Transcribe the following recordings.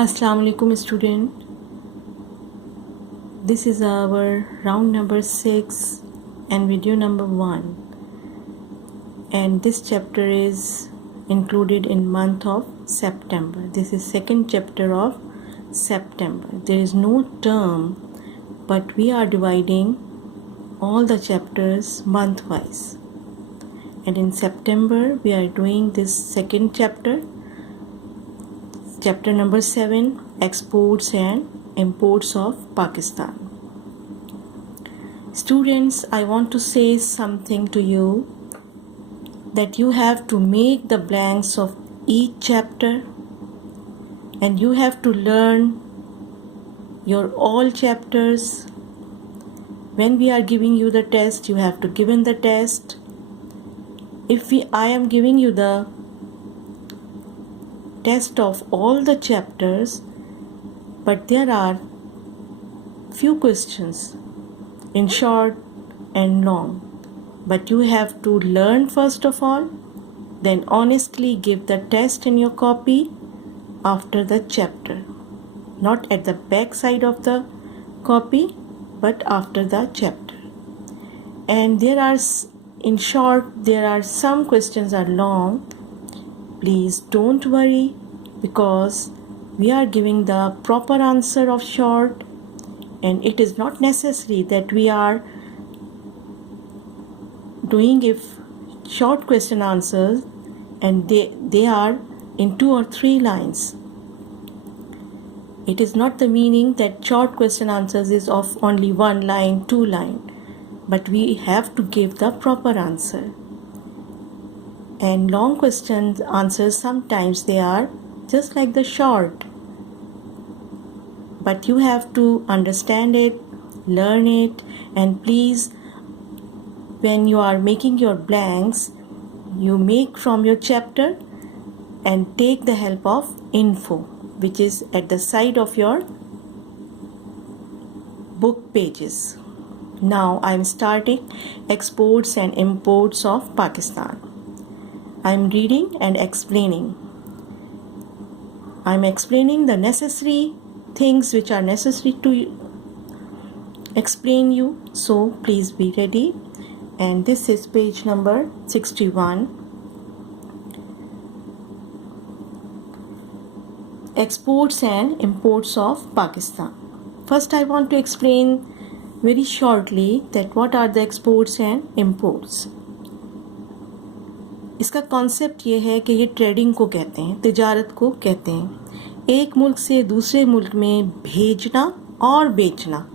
Assalamu alaikum student. This is our round number 6 and video number 1, and this chapter is included in month of September. This is second chapter of September. There is no term, but we are dividing all the chapters month wise, and in September we are doing this second chapter number 7, exports and imports of Pakistan. Students, I want to say something to you, that you have to make the blanks of each chapter and you have to learn your all chapters. When we are giving you the test, you have to give in the test. I am giving you the test of all the chapters, but there are few questions in short and long, but you have to learn first of all, then honestly give the test in your copy after the chapter, not at the back side of the copy, but after the chapter. And in short, there are some questions are long. Please don't worry, because we are giving the proper answer of short, and it is not necessary that we are doing if short question answers and they are in 2 or 3 lines. It is not the meaning that short question answers is of only 1 line, 2 line, but we have to give the proper answer. And long questions answers, sometimes they are just like the short, but you have to understand it, learn it, and please, when you are making your blanks, you make from your chapter and take the help of info, which is at the side of your book pages. Now I am starting exports and imports of Pakistan. I am reading and explaining. I am explaining the necessary things which are necessary to explain you, so please be ready. And this is page number 61. Exports and imports of Pakistan. First, I want to explain very shortly that what are the exports and imports. इसका concept ये है कि ये trading को कहते हैं, तिजारत को कहते हैं, एक मुल्क से दूसरे मुल्क में भेजना और बेचना,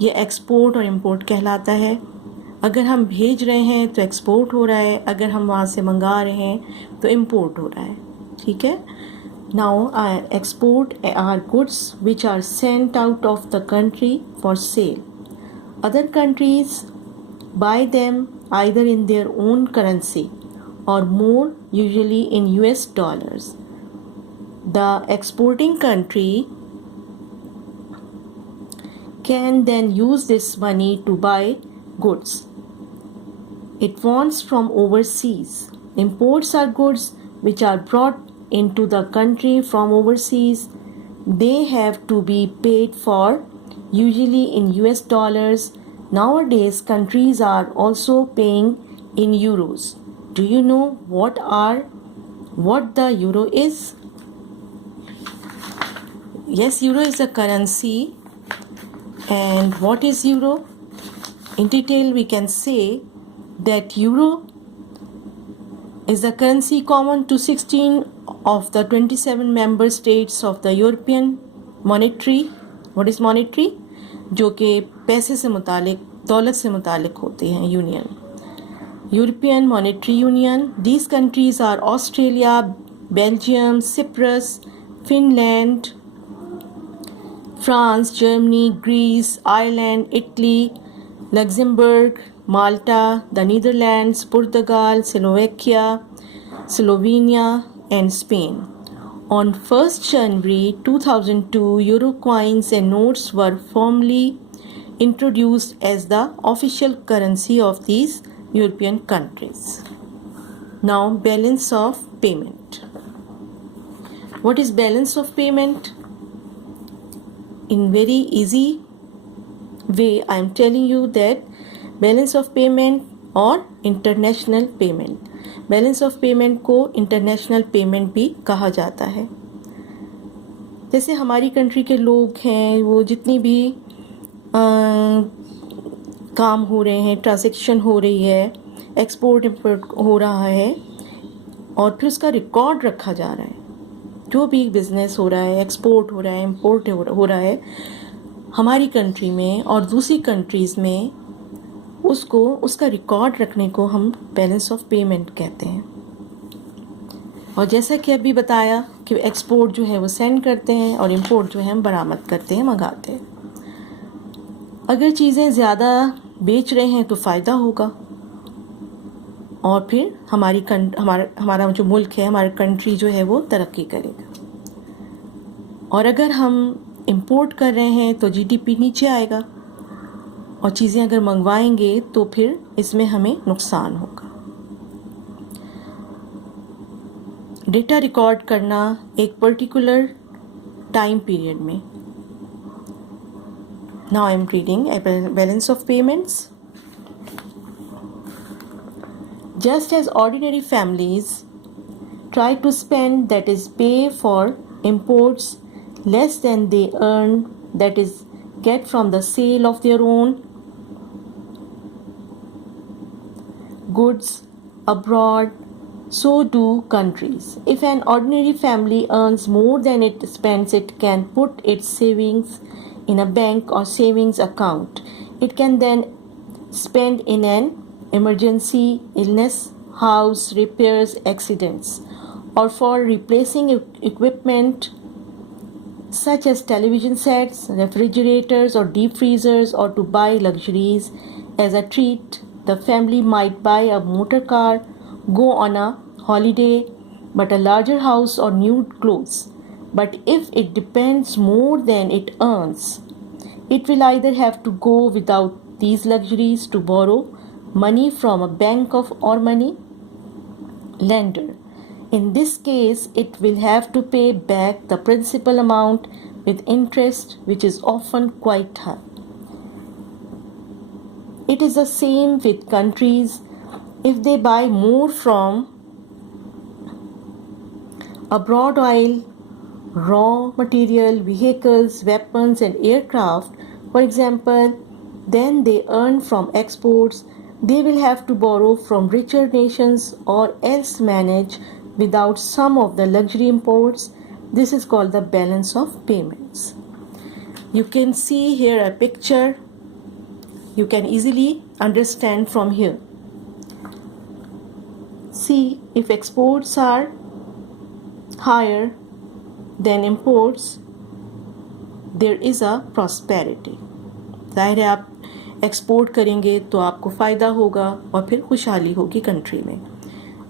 ये एक्सपोर्ट और इंपोर्ट कहलाता है. अगर हम भेज रहे हैं तो एक्सपोर्ट हो रहा है, अगर हम वहाँ से मंगा रहे हैं तो इंपोर्ट हो रहा है. ठीक है. Now export are goods which are sent out of the country for sale. Other countries buy them either in their own currency or more, usually in US dollars. The exporting country can then use this money to buy goods it wants from overseas. Imports are goods which are brought into the country from overseas. They have to be paid for, usually in US dollars. Nowadays, countries are also paying in euros. Do you know what the euro is? Yes, euro is a currency. And what is euro? In detail, we can say that euro is a currency common to 16 of the 27 member states of the European monetary. What is monetary? जो कि पैसे से मुतालिक, दौलत से मुतालिक होते हैं, union. European Monetary Union. These countries are Australia, Belgium, Cyprus, Finland, France, Germany, Greece, Ireland, Italy, Luxembourg, Malta, the Netherlands, Portugal, Slovakia, Slovenia, and Spain. On 1st January 2002, Euro coins and notes were formally introduced as the official currency of these European countries. Now, balance of payment. What is balance of payment? In very easy way, I am telling you that balance of payment और international payment, balance of payment को international payment भी कहा जाता है। जैसे हमारी country के लोग हैं, वो जितनी भी काम हो रहे हैं, ट्रांजैक्शन हो रही है, एक्सपोर्ट इंपोर्ट हो रहा है, और फिर उसका रिकॉर्ड रखा जा रहा है। जो भी बिजनेस हो रहा है, एक्सपोर्ट हो रहा है, इंपोर्ट हो रहा है हमारी कंट्री में और दूसरी कंट्रीज़ में, उसका रिकॉर्ड रखने को हम बैलेंस ऑफ पेमेंट कहते हैं। और जैसा कि अभी बताया कि एक्सपोर्ट जो है वो सेंड करते हैं और इंपोर्ट जो है हम बरामद करते हैं, मंगाते हैं। अगर चीज़ें ज़्यादा बेच रहे हैं तो फ़ायदा होगा, और फिर हमारा जो मुल्क है, हमारा कंट्री जो है वो तरक्की करेगा। और अगर हम इंपोर्ट कर रहे हैं तो जीडीपी नीचे आएगा, और चीज़ें अगर मंगवाएंगे तो फिर इसमें हमें नुकसान होगा। डेटा रिकॉर्ड करना एक पर्टिकुलर टाइम पीरियड में। Now I am reading balance of payments. Just as ordinary families try to spend, that is pay for imports less than they earn, that is get from the sale of their own goods abroad, so do countries. If an ordinary family earns more than it spends, it can put its savings in a bank or savings account. It can then spend in an emergency, illness, house repairs, accidents, or for replacing equipment such as television sets, refrigerators or deep freezers, or to buy luxuries. As a treat, the family might buy a motor car, go on a holiday, but a larger house or new clothes. But if it depends more than it earns, it will either have to go without these luxuries, to borrow money from a bank or money lender. In this case, it will have to pay back the principal amount with interest, which is often quite high. It is the same with countries. If they buy more from abroad, oil, raw material, vehicles, weapons and aircraft, for example, then they earn from exports, they will have to borrow from richer nations or else manage without some of the luxury imports. This is called the balance of payments. You can see here a picture. You can easily understand from here. See, if exports are higher than imports, there is a prosperity. जाहिर है आप export करेंगे तो आपको फ़ायदा होगा और फिर खुशहाली होगी कंट्री में।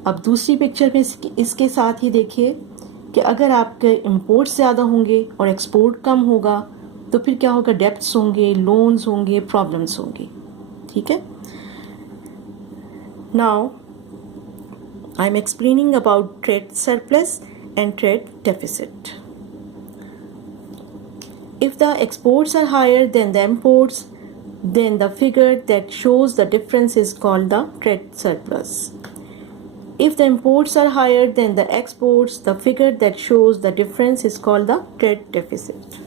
अब दूसरी पिक्चर में इसके साथ ही देखिए कि अगर आपके इंपोर्ट्स ज़्यादा होंगे और एक्सपोर्ट कम होगा तो फिर क्या होगा, डेब्ट्स होंगे, लोन्स होंगे, प्रॉब्लम्स होंगी। ठीक है। Now I am explaining about trade surplus and trade deficit. If the exports are higher than the imports, then the figure that shows the difference is called the trade surplus. If the imports are higher than the exports, the figure that shows the difference is called the trade deficit.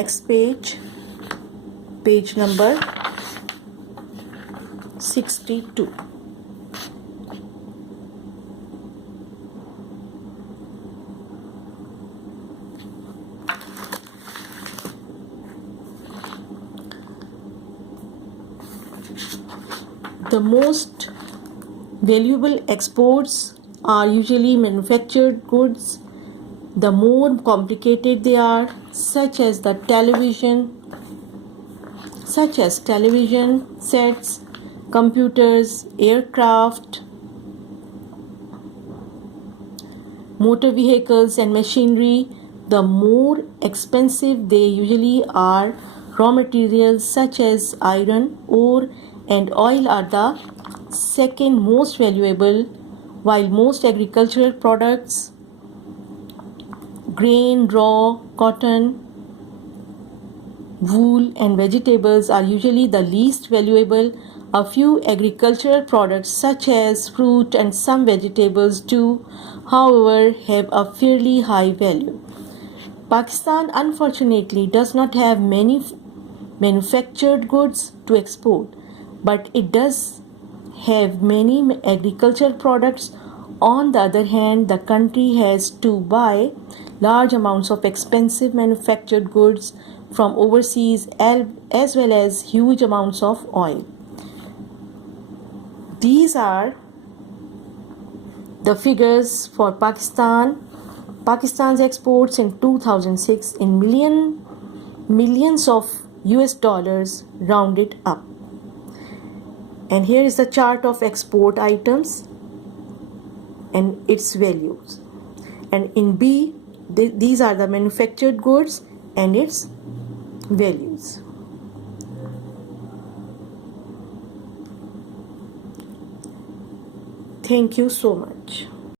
Next page, page number 62. The most valuable exports are usually manufactured goods. The more complicated they are, such as television sets, computers, aircraft, motor vehicles and machinery, the more expensive they usually are. Raw materials such as iron, ore and oil are the second most valuable, while most agricultural products, grain, raw, cotton, wool, and vegetables are usually the least valuable, a few agricultural products such as fruit and some vegetables do, however, have a fairly high value. Pakistan unfortunately does not have many manufactured goods to export, but it does have many agricultural products. On the other hand, the country has to buy large amounts of expensive manufactured goods from overseas as well as huge amounts of oil. These are the figures for Pakistan. Pakistan's exports in 2006 in millions of US dollars rounded up. And here is the chart of export items and its values. And in B, these are the manufactured goods and its values. Thank you so much.